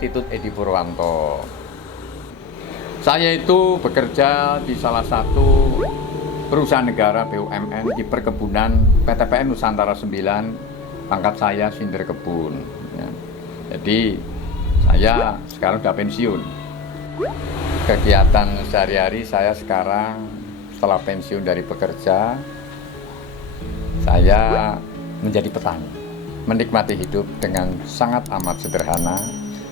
Titut Edi Purwanto. Saya itu bekerja di salah satu perusahaan negara BUMN di perkebunan PTPN Nusantara 9, pangkat saya Sinder Kebun. Ya. Jadi saya sekarang sudah pensiun. Kegiatan sehari-hari saya sekarang setelah pensiun dari bekerja, saya menjadi petani, menikmati hidup dengan sangat amat sederhana.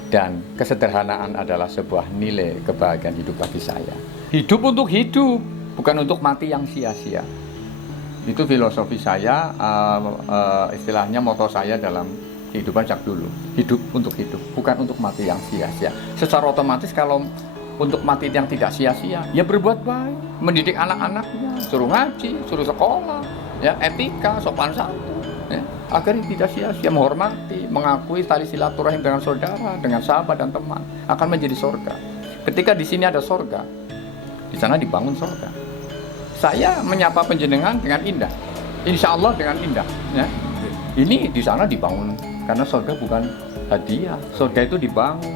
Dan kesederhanaan adalah sebuah nilai kebahagiaan hidup bagi saya. Hidup untuk hidup, bukan untuk mati yang sia-sia. Itu filosofi saya, istilahnya moto saya dalam kehidupan sejak dulu. Hidup untuk hidup, bukan untuk mati yang sia-sia. Secara otomatis kalau untuk mati yang tidak sia-sia, ya berbuat baik, mendidik anak-anaknya, suruh ngaji, suruh sekolah, ya etika, sopan santun. Ya, agar tidak sia-sia, menghormati, mengakui tali silaturahim dengan saudara, dengan sahabat dan teman, akan menjadi surga. Ketika di sini ada surga, di sana dibangun surga. Saya menyapa penjenengan dengan indah, insya Allah dengan indah. Ya. Ini di sana dibangun, karena surga bukan hadiah, surga itu dibangun.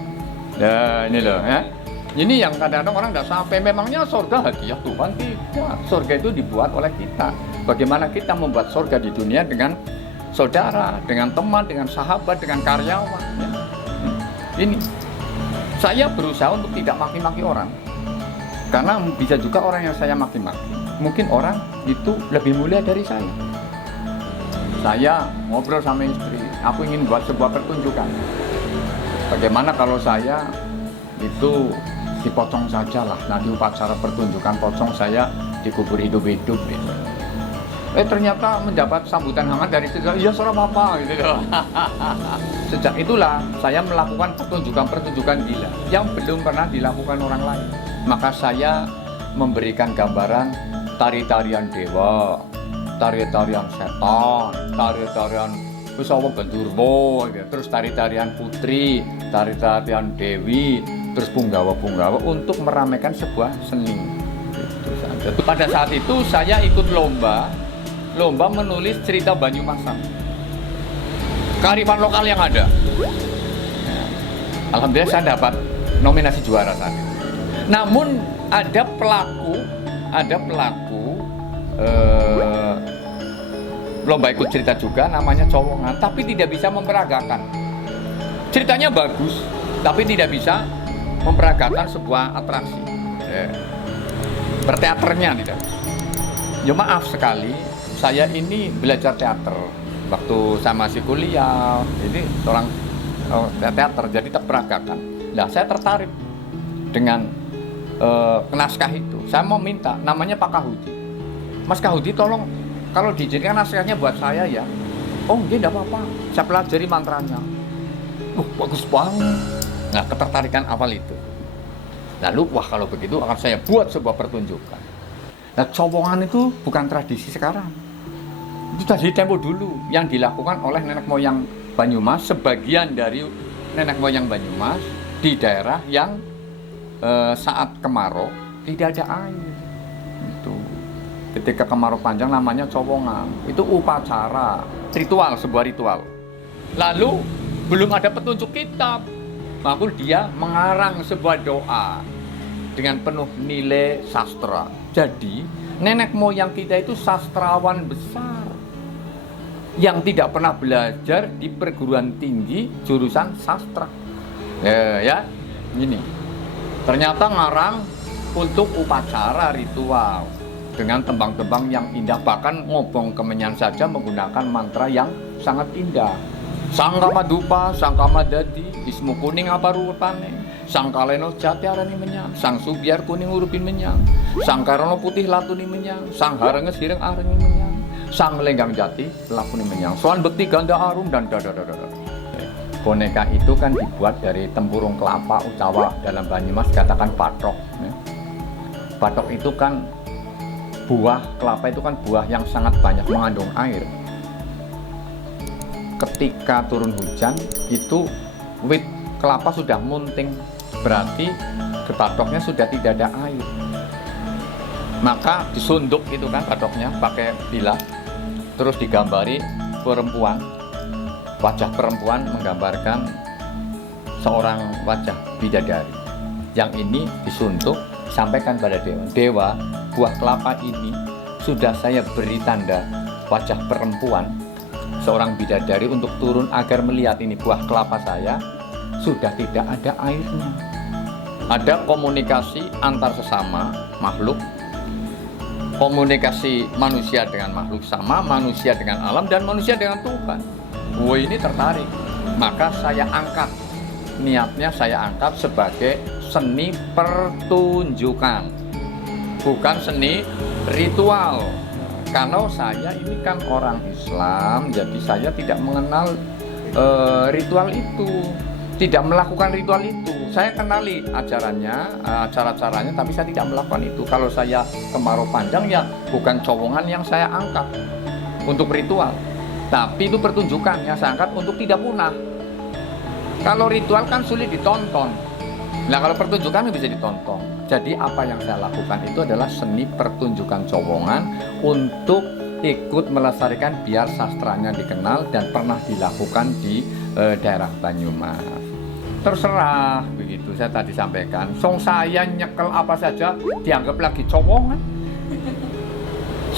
Nah ini loh, ya. Ini yang kadang-kadang orang tidak sampai, memangnya surga hadiah Tuhan? Tidak, surga itu dibuat oleh kita. Bagaimana kita membuat surga di dunia dengan saudara, dengan teman, dengan sahabat, dengan karyawan. Ya. Ini, saya berusaha untuk tidak maki-maki orang. Karena bisa juga orang yang saya maki-maki, mungkin orang itu lebih mulia dari saya. Saya ngobrol sama istri, aku ingin buat sebuah pertunjukan. Bagaimana kalau saya itu dipotong saja lah, nanti upacara pertunjukan pocong saya dikubur hidup-hidup gitu. Ternyata mendapat sambutan hangat dari istri saya, iya seorang apa gitu loh. Sejak itulah saya melakukan pertunjukan-pertunjukan gila yang belum pernah dilakukan orang lain. Maka saya memberikan gambaran tari-tarian dewa, tari-tarian setan, tari-tarian Wisawa Gandurwo, gitu. Terus tari-tarian putri, tari-tarian dewi, terus punggawa-punggawa untuk meramaikan sebuah seni. Gitu saja. Pada saat itu saya ikut lomba menulis cerita Banyumasan, kearifan lokal yang ada. Alhamdulillah saya dapat nominasi juara saat itu. Namun ada pelaku lomba ikut cerita juga, namanya Cowongan, tapi tidak bisa memperagakan. Ceritanya bagus, tapi tidak bisa memperagakan sebuah atraksi. Berteaternya tidak. Ya maaf sekali, saya ini belajar teater waktu saya masih kuliah, ini orang teater, jadi terperagakan. Nah, saya tertarik dengan naskah itu. Saya mau minta, namanya Pak Kahudi. Mas Kahudi, tolong kalau diizinkan naskahnya buat saya ya. Oh, enggak apa-apa. Saya pelajari mantranya. Bagus banget. Nah, ketertarikan awal itu. Lalu, wah kalau begitu akan saya buat sebuah pertunjukan. Nah, Cowongan itu bukan tradisi sekarang. Itu dari tempo dulu yang dilakukan oleh nenek moyang Banyumas, sebagian dari nenek moyang Banyumas di daerah yang saat kemarau tidak ada air. Itu ketika kemarau panjang namanya Cowongan. Itu upacara, ritual, sebuah ritual. Lalu belum ada petunjuk kitab, maka dia mengarang sebuah doa dengan penuh nilai sastra. Jadi nenek moyang kita itu sastrawan besar yang tidak pernah belajar di perguruan tinggi jurusan sastra. Ya, ini ternyata ngarang untuk upacara ritual dengan tembang-tembang yang indah, bahkan ngobong kemenyan saja menggunakan mantra yang sangat indah. Sangkama dupa, sangkama dadi, ismu kuning apa rupane, sangkaleno jati arani menyang, sang subyar kuning urupin menyang, sang karono putih latuni menyang, sang harenges hireng arengi menyang, sang lenggang jati lakuni menyang, soan bekti ganda arum dan dadadadada. Boneka itu kan dibuat dari tempurung kelapa utawa dalam Banyumas katakan bathok. Bathok itu kan buah kelapa, itu kan buah yang sangat banyak mengandung air. Ketika turun hujan itu wit kelapa sudah munting, berarti ke bathoknya sudah tidak ada air. Maka disunduk itu kan bathoknya pakai bilah, terus digambari perempuan, wajah perempuan menggambarkan seorang wajah bidadari. Yang ini disuntuk, sampaikan pada dewa. Dewa, buah kelapa ini sudah saya beri tanda wajah perempuan, seorang bidadari untuk turun agar melihat ini buah kelapa saya sudah tidak ada airnya. Ada komunikasi antar sesama makhluk, komunikasi manusia dengan makhluk sama, manusia dengan alam, dan manusia dengan Tuhan. Wah, ini tertarik. Maka saya angkat, niatnya saya angkat sebagai seni pertunjukan, bukan seni ritual. Karena saya ini kan orang Islam, jadi saya tidak mengenal ritual itu, tidak melakukan ritual itu. Saya kenali ajarannya, cara-caranya, tapi saya tidak melakukan itu. Kalau saya kemarau panjang, ya bukan cowongan yang saya angkat untuk ritual, tapi itu pertunjukan yang saya angkat untuk tidak punah. Kalau ritual kan sulit ditonton, nah kalau pertunjukan bisa ditonton. Jadi apa yang saya lakukan itu adalah seni pertunjukan cowongan untuk ikut melestarikan biar sastranya dikenal dan pernah dilakukan di daerah Banyumas. Terserah, begitu saya tadi sampaikan. Song saya nyekel apa saja dianggap lagi cowongan.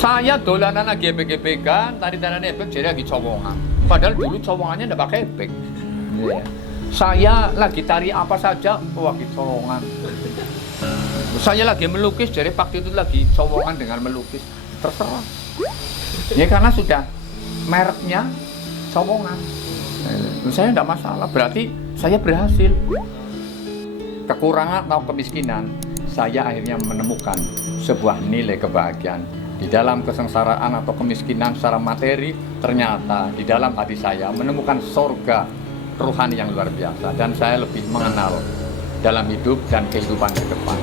Saya dolanan lagi ebek-ebekan, tari-tarian ebek jadi lagi cowongan. Padahal dulu cowongannya nggak pakai ebek. Yeah. Saya lagi tari apa saja, lagi cowongan. Saya lagi melukis, jadi waktu itu lagi cowongan dengan melukis. Terserah. Ya karena sudah mereknya cowongan. Saya tidak masalah, berarti saya berhasil. Kekurangan atau kemiskinan, saya akhirnya menemukan sebuah nilai kebahagiaan. Di dalam kesengsaraan atau kemiskinan secara materi, ternyata di dalam hati saya menemukan surga rohani yang luar biasa. Dan saya lebih mengenal dalam hidup dan kehidupan ke depan.